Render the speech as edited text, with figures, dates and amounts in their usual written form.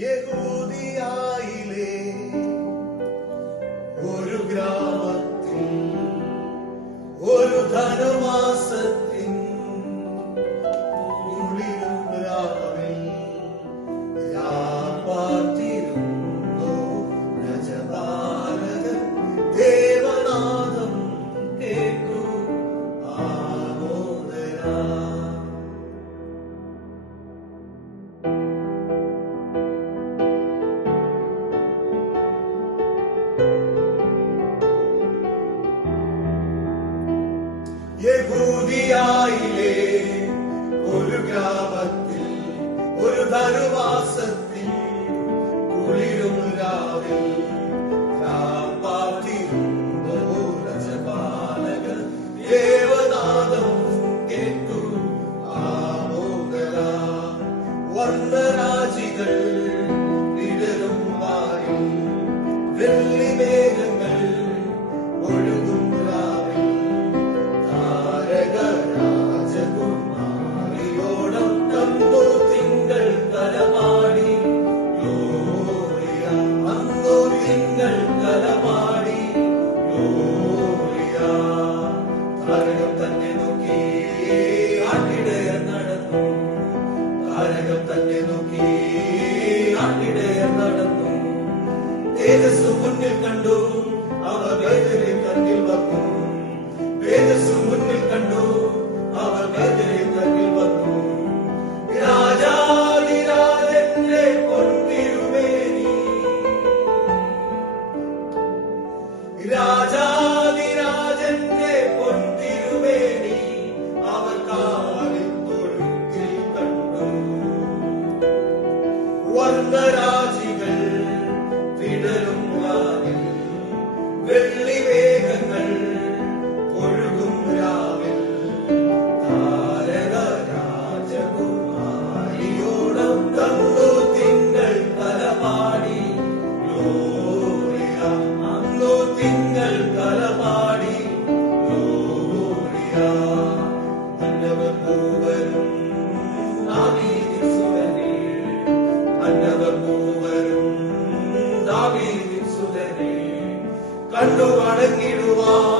യഹൂദിയായിലെ ഒരു ഗ്രാമത്തിൽ ഒരു ധനുമാസത്തിൻ കുളിരും രാവിൽ ഞാൻ പാർത്തിരുന്നു. രജപാലകൻ ദേവനാദം കേട്ടു ആമോദരാ. യഹൂദിയായിലെ ഒരു ഗ്രാമത്തിൽ ഒരു ധനുമാസത്തിൽ കുളിരും രാവിൽ ഞാൻ പാർത്തിരുന്നു. രജപാലകൻ ദേവനാദം കേട്ടു ആമോദരാ. വർണ്ണരാജികൾ വിടരും വാരിൽ വെള്ളിമേഘങ്ങൾ ഒഴുകും രാവിൽ രാജകുമാരിയോടം തന്നു തിങ്കൾ കലമാടി ഗ്ലോറിയ. അന്നു തിങ്കൾ കലമാടി ഗ്ലോറിയ. താരകം തന്നെ നോക്കി ആട്ടിടയർ നടന്നു. താരകം തന്നെ നോക്കി ആട്ടിടയർ നടന്നു. തേജസ് മുന്നിൽ കണ്ടു അവർ വേദനയിൽ കണ്ണിൽ വന്നു. തേജസ് മുന്നിൽ കണ്ടു അവർ വേദനയിൽ കണ്ണിൽ വന്നു. രാജാധിരാജന്റെ പൊൻതിരുമേനി, രാജാധിരാജന്റെ പൊൻതിരുമേനി അവർ കാലിൽ തൊഴുത്തിൽ കണ്ടു. വർണ്ണരാജികൾ വിടരും വാനിൽ വെള്ളിമേഘങ്ങൾ ഒഴുകും രാവിൽ. താരക രാജകുമാരിയോടം തന്നു തിങ്കൾ കലമാടി ഗ്ലോറിയ. അന്നു തിങ്കൾ കലമാടി ഗ്ലോറിയ. മന്നവർ മൂവരും ദാവീദിൻ സുതനേ, മന്നവർ മൂവരും ദാവീദിൻ സുതനേ കണ്ടു വണങ്ങിടുവാൻ